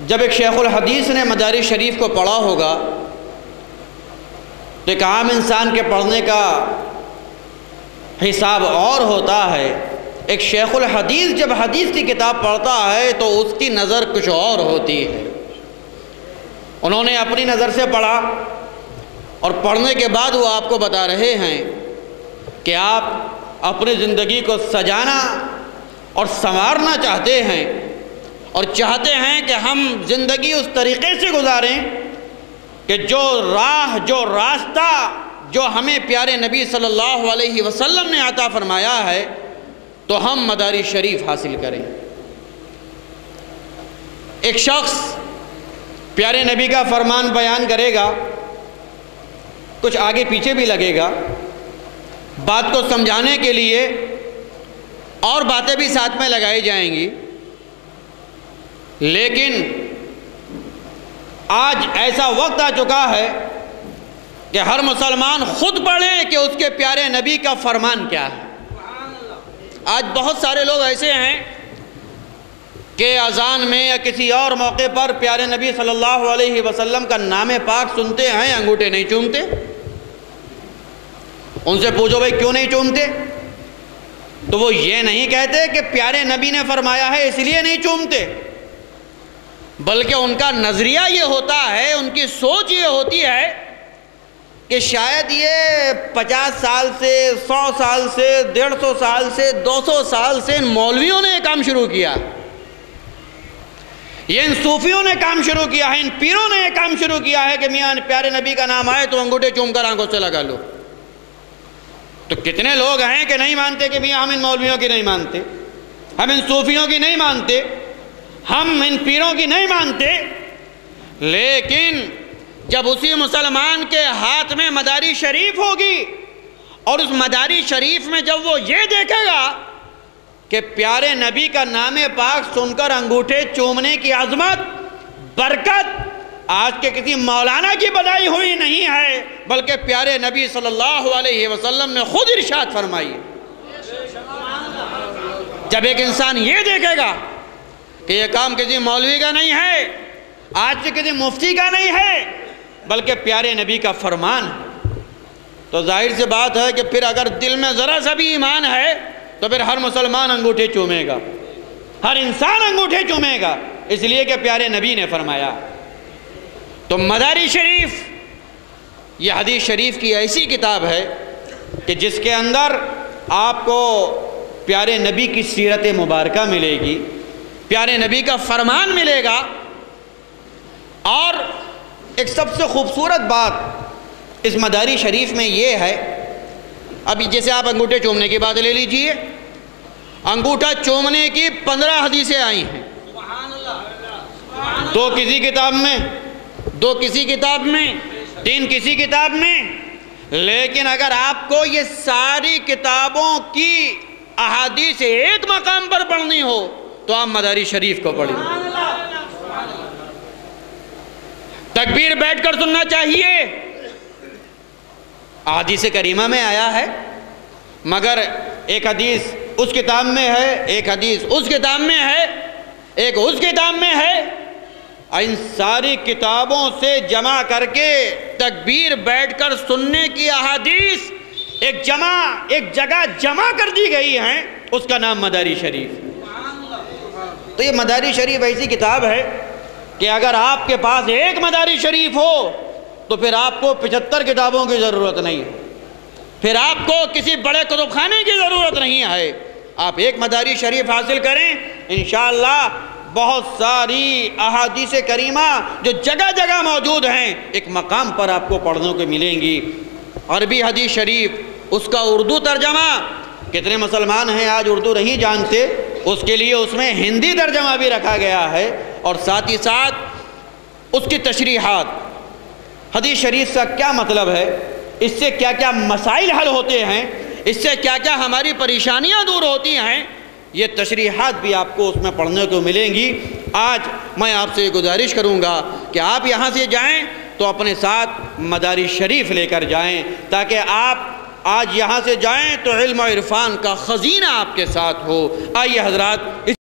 جب ایک شیخ الحدیث نے مدارج شریف کو پڑھا ہوگا تو ایک عام انسان کے پڑھنے کا حساب اور ہوتا ہے، ایک شیخ الحدیث جب حدیث کی کتاب پڑھتا ہے تو اس کی نظر کچھ اور ہوتی ہے۔ انہوں نے اپنی نظر سے پڑھا اور پڑھنے کے بعد وہ آپ کو بتا رہے ہیں کہ آپ اپنی زندگی کو سجانا اور سنوارنا چاہتے ہیں اور چاہتے ہیں کہ ہم زندگی اس طریقے سے گزاریں کہ جو راہ، جو راستہ جو ہمیں پیارے نبی صلی اللہ علیہ وسلم نے عطا فرمایا ہے تو ہم مدارج شریف حاصل کریں۔ ایک شخص پیارے نبی کا فرمان بیان کرے گا، کچھ آگے پیچھے بھی لگے گا، بات کو سمجھانے کے لیے اور باتیں بھی ساتھ میں لگائی جائیں گی، لیکن آج ایسا وقت آ چکا ہے کہ ہر مسلمان خود پڑھے کہ اس کے پیارے نبی کا فرمان کیا ہے۔ آج بہت سارے لوگ ایسے ہیں کہ اذان میں یا کسی اور موقع پر پیارے نبی صلی اللہ علیہ وسلم کا نام پاک سنتے ہیں، انگوٹھے نہیں چومتے۔ ان سے پوچھو بھائی کیوں نہیں چومتے؟ تو وہ یہ نہیں کہتے کہ پیارے نبی نے فرمایا ہے اس لیے نہیں چومتے، بلکہ ان کا نظریہ یہ ہوتا ہے، ان کی سوچ یہ ہوتی ہے کہ شاید یہ 50 سال سے، 100 سال سے، 150 سال سے، 200 سال سے ان مولویوں نے یہ کام شروع کیا، یہ ان صوفیوں نے کام شروع کیا ہے، ان پیروں نے یہ کام شروع کیا ہے کہ میاں پیارے نبی کا نام آئے تو انگوٹھے چوم کر آنکھوں سے لگا لو۔ تو کتنے لوگ ہیں کہ نہیں مانتے کہ میاں ہم ان مولویوں کی نہیں مانتے، ہم ان صوفیوں کی نہیں مانتے، ہم ان پیروں کی نہیں مانتے، لیکن جب اسی مسلمان کے ہاتھ میں مدارج شریف ہوگی اور اس مدارج شریف میں جب وہ یہ دیکھے گا کہ پیارے نبی کا نام پاک سن کر انگوٹھے چومنے کی عظمت، برکت آج کے کسی مولانا کی بنائی ہوئی نہیں ہے، بلکہ پیارے نبی صلی اللہ علیہ وسلم نے خود ارشاد فرمائی۔ جب ایک انسان یہ دیکھے گا کہ یہ کام کسی مولوی کا نہیں ہے، آج سے کسی مفتی کا نہیں ہے، بلکہ پیارے نبی کا فرمان ہے، تو ظاہر سی بات ہے کہ پھر اگر دل میں ذرا سا بھی ایمان ہے تو پھر ہر مسلمان انگوٹھے چومے گا، ہر انسان انگوٹھے چومے گا، اس لیے کہ پیارے نبی نے فرمایا۔ تو مدارج شریف یہ حدیث شریف کی ایسی کتاب ہے کہ جس کے اندر آپ کو پیارے نبی کی سیرت مبارکہ ملے گی، پیارے نبی کا فرمان ملے گا، اور ایک سب سے خوبصورت بات اس مدارج شریف میں یہ ہے، ابھی جیسے آپ انگوٹھے چومنے کی بات لے لیجئے، انگوٹھا چومنے کی 15 حدیثیں آئی ہیں، دو کسی کتاب میں، 2 کسی کتاب میں، 3 کسی کتاب میں، لیکن اگر آپ کو یہ ساری کتابوں کی احادیث ایک مقام پر پڑھنی ہو تو آپ مدارج شریف کو پڑھیں۔ تکبیر بیٹھ کر سننا چاہیے، احادیث کریمہ میں آیا ہے، مگر ایک حدیث اس کتاب میں ہے، ایک حدیث اس کتاب میں ہے، ایک اس کتاب میں ہے، ان ساری کتابوں سے جمع کر کے تکبیر بیٹھ کر سننے کی احادیث ایک جگہ جمع کر دی گئی ہیں، اس کا نام مدارج شریف۔ تو یہ مدارج شریف ایسی کتاب ہے کہ اگر آپ کے پاس ایک مدارج شریف ہو تو پھر آپ کو 75 کتابوں کی ضرورت نہیں ہے، پھر آپ کو کسی بڑے کتب خانے کی ضرورت نہیں ہے، آپ ایک مدارج شریف حاصل کریں، انشاءاللہ بہت ساری احادیث کریمہ جو جگہ جگہ موجود ہیں ایک مقام پر آپ کو پڑھنے کو ملیں گی۔ عربی حدیث شریف، اس کا اردو ترجمہ، کتنے مسلمان ہیں آج اردو نہیں جانتے، اس کے لیے اس میں ہندی ترجمہ بھی رکھا گیا ہے، اور ساتھ ہی ساتھ اس کی تشریحات، حدیث شریف کا کیا مطلب ہے، اس سے کیا کیا مسائل حل ہوتے ہیں، اس سے کیا کیا ہماری پریشانیاں دور ہوتی ہیں، یہ تشریحات بھی آپ کو اس میں پڑھنے کو ملیں گی۔ آج میں آپ سے گزارش کروں گا کہ آپ یہاں سے جائیں تو اپنے ساتھ مدارج شریف لے کر جائیں، تاکہ آپ آج یہاں سے جائیں تو علم و عرفان کا خزینہ آپ کے ساتھ ہو۔ آئیے حضرات